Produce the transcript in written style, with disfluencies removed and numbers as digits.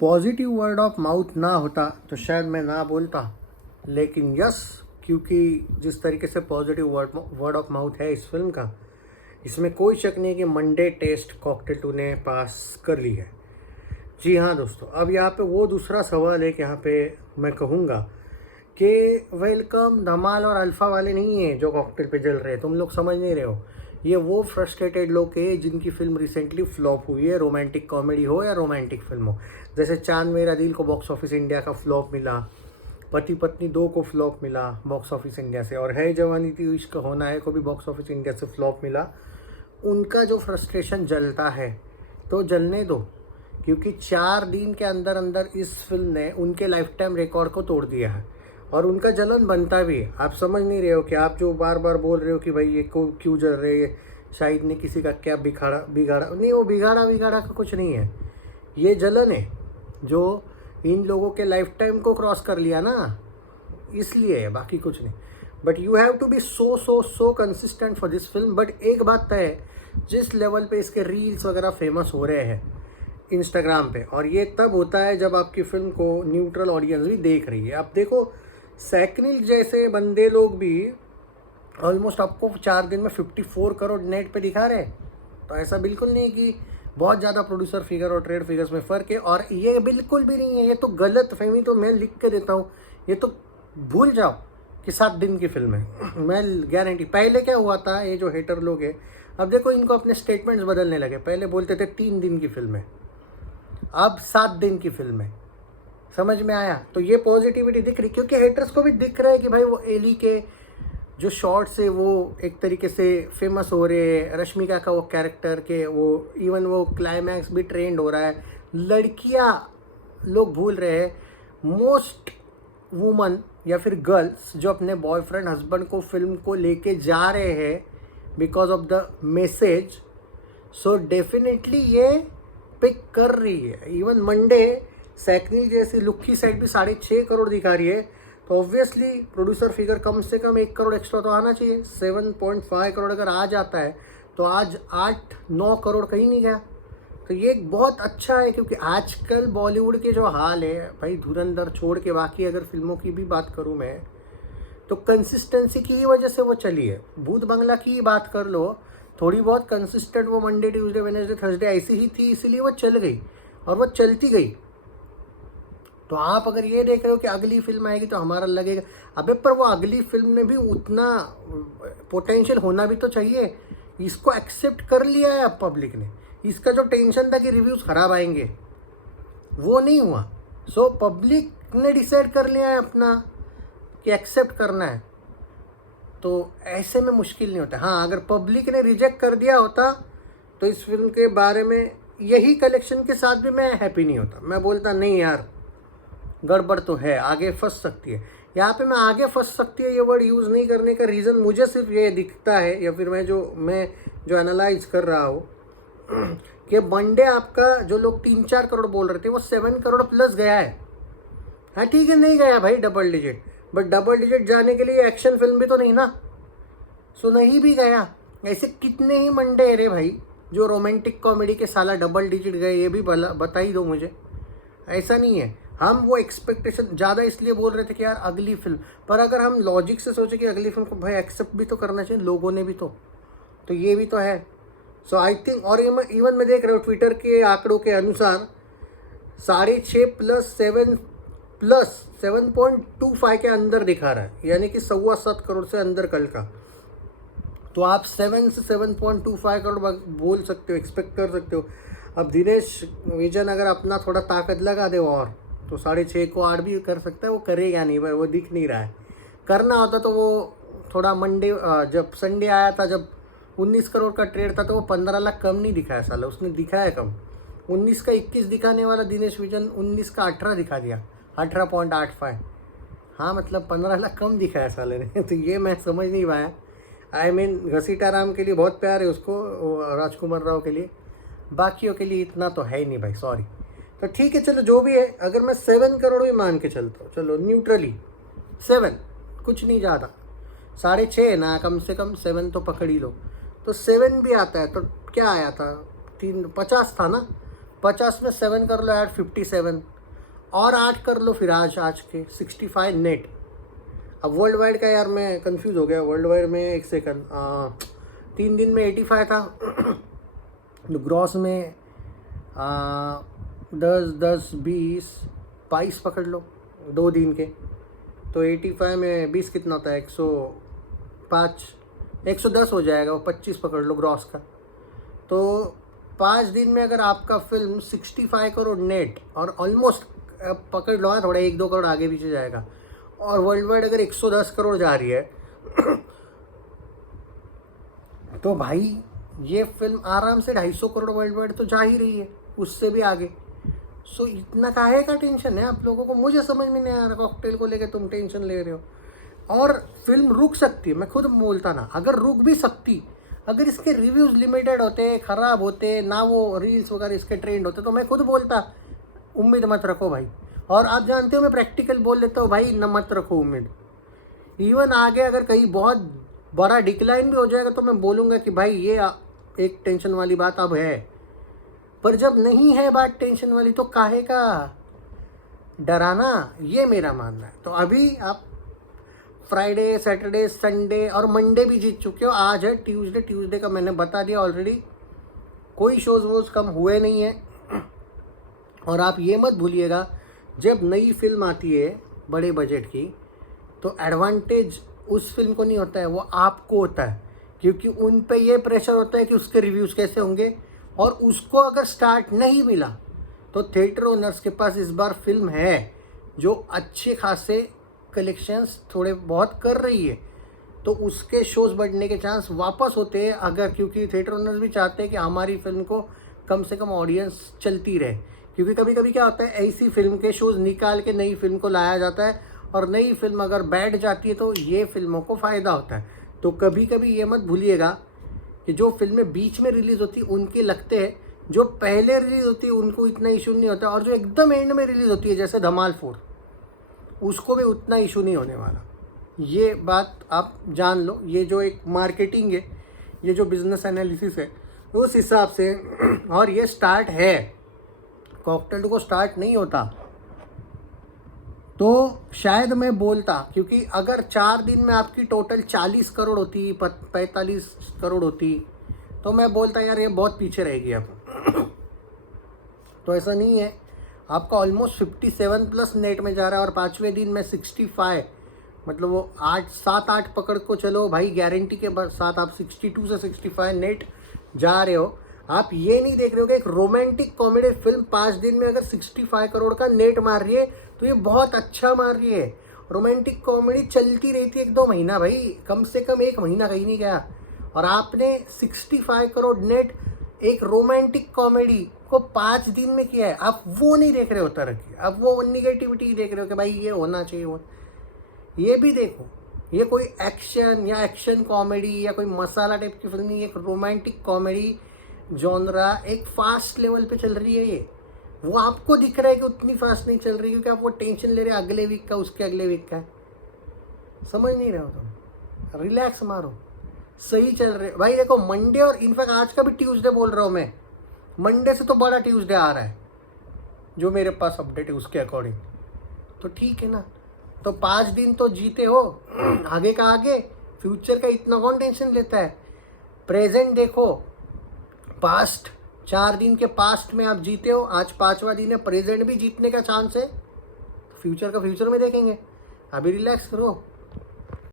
Positive word of mouth ना होता तो शायद मैं ना बोलता, लेकिन यस, क्योंकि जिस तरीके से पॉजिटिव वर्ड ऑफ माउथ है इस फिल्म का, इसमें कोई शक नहीं कि मंडे टेस्ट कॉकटेल 2 ने पास कर ली है। जी हाँ दोस्तों, अब यहाँ पे वो दूसरा सवाल है कि यहाँ पे मैं कहूँगा कि वेलकम, धमाल और अल्फ़ा वाले नहीं हैं जो कॉकटेल पे जल रहे हैं, तुम लोग समझ नहीं रहे हो। ये वो फ्रस्ट्रेटेड लोग हैं जिनकी फिल्म रिसेंटली फ्लॉप हुई है, रोमांटिक कॉमेडी हो या रोमांटिक फिल्म हो। जैसे चांद मेरा दिल को बॉक्स ऑफिस इंडिया का फ्लॉप मिला, पति पत्नी 2 को फ्लॉप मिला बॉक्स ऑफिस इंडिया से, और है जवानी थी इश्क होना है को भी बॉक्स ऑफिस इंडिया से फ्लॉप मिला। उनका जो फ्रस्ट्रेशन जलता है तो जलने दो, क्योंकि 4 दिन के अंदर अंदर इस फिल्म ने उनके लाइफ टाइम रिकॉर्ड को तोड़ दिया है और उनका जलन बनता भी है। आप समझ नहीं रहे हो कि आप जो बार बार बोल रहे हो कि भाई ये को क्यों जल रहे हैं, शाहिद ने किसी का क्या बिगाड़ा नहीं, वो बिगाड़ा का कुछ नहीं है। ये जलन है जो इन लोगों के लाइफ टाइम को क्रॉस कर लिया ना, इसलिए है, बाकी कुछ नहीं। But you have to be so consistent for this film. But एक बात तय है, जिस लेवल पे इसके रील्स वगैरह फेमस हो रहे हैं इंस्टाग्राम पे, और ये तब होता है जब आपकी फिल्म को न्यूट्रल ऑडियंस भी देख रही है। आप देखो, सैकनिल जैसे बंदे लोग भी ऑलमोस्ट आपको 4 दिन में 54 करोड़ नेट पे दिखा रहे हैं। तो ऐसा बिल्कुल नहीं कि बहुत ज़्यादा प्रोड्यूसर फिगर और ट्रेड फिगर्स में फ़र्क है, और ये बिल्कुल भी नहीं है, ये तो गलत फहमी, तो मैं लिख के देता हूँ, ये तो भूल जाओ कि 7 दिन की फिल्म है। मैं गारंटी, पहले क्या हुआ था, ये जो हेटर लोग हैं, अब देखो इनको अपने स्टेटमेंट्स बदलने लगे। पहले बोलते थे 3 दिन की फिल्म है, अब 7 दिन की फिल्म है। समझ में आया? तो ये पॉजिटिविटी दिख रही, क्योंकि हेटर्स को भी दिख रहा है कि भाई वो एली के जो शॉर्ट्स है वो एक तरीके से फेमस हो रहे हैं, रश्मिका का वो कैरेक्टर के वो इवन वो क्लाइमैक्स भी ट्रेंड हो रहा है। लड़कियां लोग भूल रहे हैं, मोस्ट वुमन या फिर गर्ल्स जो अपने बॉयफ्रेंड हस्बैंड को फिल्म को लेके जा रहे हैं because of the message, so definitely ये पिक कर रही है। इवन मंडे सैकनिल जैसी लुक्की साइड भी 6.5 करोड़ दिखा रही है, तो ऑब्वियसली प्रोड्यूसर फिगर कम से कम 1 करोड़ एक्स्ट्रा तो आना चाहिए। 7.5 करोड़ अगर आ जाता है तो आज 8-9 करोड़ कहीं नहीं गया। तो ये बहुत अच्छा है, क्योंकि आजकल बॉलीवुड के जो हाल है भाई, धुरंधर छोड़ के बाकी अगर फिल्मों की भी बात करूँ मैं, तो कंसिस्टेंसी की ही वजह से वो चली है। भूत बंगला की ही बात कर लो, थोड़ी बहुत कंसिस्टेंट वो मंडे ट्यूसडे वेडनेसडे थर्सडे ऐसी ही थी, इसीलिए वो चल गई और वो चलती गई। तो आप अगर ये देख रहे हो कि अगली फिल्म आएगी तो हमारा लगेगा, अबे पर वो अगली फिल्म में भी उतना पोटेंशियल होना भी तो चाहिए। इसको एक्सेप्ट कर लिया है अब पब्लिक ने, इसका जो टेंशन था कि रिव्यूज़ ख़राब आएंगे वो नहीं हुआ। सो पब्लिक ने डिसाइड कर लिया है अपना कि एक्सेप्ट करना है, तो ऐसे में मुश्किल नहीं होता। हाँ, अगर पब्लिक ने रिजेक्ट कर दिया होता तो इस फिल्म के बारे में यही कलेक्शन के साथ भी मैं हैप्पी नहीं होता। मैं बोलता नहीं यार, गड़बड़ तो है, आगे फंस सकती है। यहाँ पे मैं आगे फंस सकती है ये वर्ड यूज़ नहीं करने का रीज़न मुझे सिर्फ ये दिखता है, या फिर मैं जो एनालाइज कर रहा हूँ कि मंडे आपका जो लोग 3-4 करोड़ बोल रहे थे वो 7 करोड़ प्लस गया है। हाँ ठीक है, नहीं गया भाई double digit, but double digit जाने के लिए एक्शन फिल्म भी तो नहीं ना, सो नहीं भी गया। ऐसे कितने ही मंडे है रे भाई जो रोमांटिक कॉमेडी के साला डबल डिजिट गए, ये भी बता ही दो मुझे। ऐसा नहीं है, हम वो एक्सपेक्टेशन ज़्यादा इसलिए बोल रहे थे कि यार अगली फिल्म, पर अगर हम लॉजिक से सोचे कि अगली फिल्म को भाई एक्सेप्ट भी तो करना चाहिए लोगों ने भी, तो ये भी तो है। सो आई थिंक, और इवन मैं देख रहा हूँ ट्विटर के आंकड़ों के अनुसार 6.5 प्लस 7 प्लस 7.25 के अंदर दिखा रहा है, यानी कि 7.25 करोड़ से अंदर कल का। तो आप 7 से 7.25 करोड़ बोल सकते हो, एक्सपेक्ट कर सकते हो। अब दिनेश विजन अगर अपना थोड़ा ताकत लगा दे और तो 6.5 को 8 भी कर सकता है। वो करेगा नहीं भाई, वो दिख नहीं रहा है। करना होता तो वो थोड़ा मंडे जब संडे आया था, जब 19 करोड़ का ट्रेड था, तो वो 15 लाख कम नहीं दिखाया साला, उसने दिखाया कम। 19 का 21 दिखाने वाला दिनेश विजन 19 का 18 दिखा दिया, 18.85। हाँ मतलब 15 लाख कम दिखाया साले ने। तो ये मैं समझ नहीं पाया। आई मीन घसीटा राम के लिए बहुत प्यार है उसको, राजकुमार राव के लिए, बाकियों के लिए इतना तो है ही नहीं भाई, सॉरी। तो ठीक है, चलो जो भी है, अगर मैं 7 करोड़ भी मान के चलता हूँ, चलो न्यूट्रली 7, कुछ नहीं ज़्यादा, 6.5 ना, कम से कम 7 तो पकड़ ही लो। तो 7 भी आता है तो क्या आया था, 350 था ना, 50 में 7 कर लो, ऐड 57 और 8 कर लो, फिर आज के 65 नेट। अब वर्ल्ड वाइड का यार मैं कंफ्यूज हो गया। वर्ल्ड वाइड में एक सेकंड, 3 दिन में 85 था तो ग्रॉस में 10 10 20 22 पकड़ लो 2 दिन के, तो 85 में 20 कितना होता है, 105 110 हो जाएगा, वो 25 पकड़ लो ग्रॉस का। तो 5 दिन में अगर आपका फिल्म 65 करोड़ नेट और ऑलमोस्ट पकड़ लो, थोड़ा 1-2 करोड़ आगे पीछे जाएगा, और वर्ल्ड वाइड अगर 110 करोड़ जा रही है तो भाई ये फिल्म आराम से 250 करोड़ वर्ल्ड वाइड तो जा ही रही है, उससे भी आगे। सो इतना काहे का टेंशन है आप लोगों को, मुझे समझ में नहीं आ रहा। कॉकटेल को लेकर तुम टेंशन ले रहे हो, और फिल्म रुक सकती है, मैं खुद बोलता ना, अगर रुक भी सकती, अगर इसके रिव्यूज़ लिमिटेड होते, ख़राब होते ना, वो रील्स वगैरह इसके ट्रेंड होते, तो मैं खुद बोलता उम्मीद मत रखो भाई। और आप जानते हो मैं प्रैक्टिकल बोल लेता हूँ भाई, न मत रखो उम्मीद। इवन आगे अगर कहीं बहुत बड़ा डिक्लाइन भी हो जाएगा तो मैं बोलूँगा कि भाई ये एक टेंशन वाली बात अब है, पर जब नहीं है बात टेंशन वाली तो काहे का डराना, ये मेरा मानना है। तो अभी आप फ्राइडे, सैटरडे, संडे और मंडे भी जीत चुके हो। आज है ट्यूसडे का मैंने बता दिया ऑलरेडी, कोई शोज़ वोज़ कम हुए नहीं है। और आप ये मत भूलिएगा, जब नई फिल्म आती है बड़े बजट की, तो एडवांटेज उस फिल्म को नहीं होता है, वो आपको होता है, क्योंकि उन पे ये प्रेशर होता है कि उसके रिव्यूज़ कैसे होंगे। और उसको अगर स्टार्ट नहीं मिला तो थिएटर ओनर्स के पास इस बार फिल्म है जो अच्छे खासे कलेक्शंस थोड़े बहुत कर रही है, तो उसके शोज़ बढ़ने के चांस वापस होते हैं अगर, क्योंकि थिएटर ओनर्स भी चाहते हैं कि हमारी फिल्म को कम से कम ऑडियंस चलती रहे। क्योंकि कभी कभी क्या होता है, ऐसी फिल्म के शोज़ निकाल के नई फिल्म को लाया जाता है, और नई फिल्म अगर बैठ जाती है तो ये फिल्मों को फ़ायदा होता है। तो कभी कभी ये मत भूलिएगा कि जो फिल्में बीच में रिलीज़ होती उनके लगते हैं, जो पहले रिलीज़ होती है उनको इतना इशू नहीं होता, और जो एकदम एंड में रिलीज़ होती है जैसे धमाल 4, उसको भी उतना इशू नहीं होने वाला। ये बात आप जान लो। ये जो एक मार्केटिंग है, ये जो बिज़नेस एनालिसिस है, उस हिसाब से और ये स्टार्ट है, कॉकटेल को स्टार्ट नहीं होता तो शायद मैं बोलता, क्योंकि अगर 4 दिन में आपकी टोटल 40 करोड़ होती, 45 करोड़ होती, तो मैं बोलता यार ये बहुत पीछे रहेगी अब। तो ऐसा नहीं है, आपका ऑलमोस्ट 57 प्लस नेट में जा रहा है, और 5वें दिन में 65, मतलब वो 7-8 पकड़ को चलो भाई, गारंटी के साथ आप 62 से 65 नेट जा रहे हो। आप ये नहीं देख रहे हो कि एक रोमांटिक कॉमेडी फिल्म 5 दिन में अगर 65 करोड़ का नेट मार रही है तो ये बहुत अच्छा मार रही है। रोमांटिक कॉमेडी चलती रहती है 1-2 महीना भाई, कम से कम 1 महीना कहीं नहीं गया, और आपने 65 करोड़ नेट एक रोमांटिक कॉमेडी को 5 दिन में किया है। आप वो नहीं देख रहे हो तरह की, आप वो निगेटिविटी देख रहे हो कि भाई ये होना चाहिए। वो ये भी देखो, ये कोई एक्शन या एक्शन कॉमेडी या कोई मसाला टाइप की फिल्म नहीं, एक रोमांटिक कॉमेडी जॉनरा एक फास्ट लेवल पे चल रही है। ये वो आपको दिख रहा है कि उतनी फास्ट नहीं चल रही, क्योंकि आप वो टेंशन ले रहे हैं अगले वीक का, उसके अगले वीक का। समझ नहीं रहे हो तुम, रिलैक्स मारो, सही चल रहे भाई। देखो मंडे, और इनफैक्ट आज का भी ट्यूसडे बोल रहा हूँ मैं, मंडे से तो बड़ा ट्यूसडे आ रहा है जो मेरे पास अपडेट है उसके अकॉर्डिंग, तो ठीक है ना। तो 5 दिन तो जीते हो, आगे का आगे, फ्यूचर का इतना कौन टेंशन लेता है। प्रेजेंट देखो, पास्ट 4 दिन के पास्ट में आप जीते हो, आज 5वां दिन है, प्रेजेंट भी जीतने का चांस है, फ्यूचर का फ्यूचर में देखेंगे। अभी रिलैक्स करो।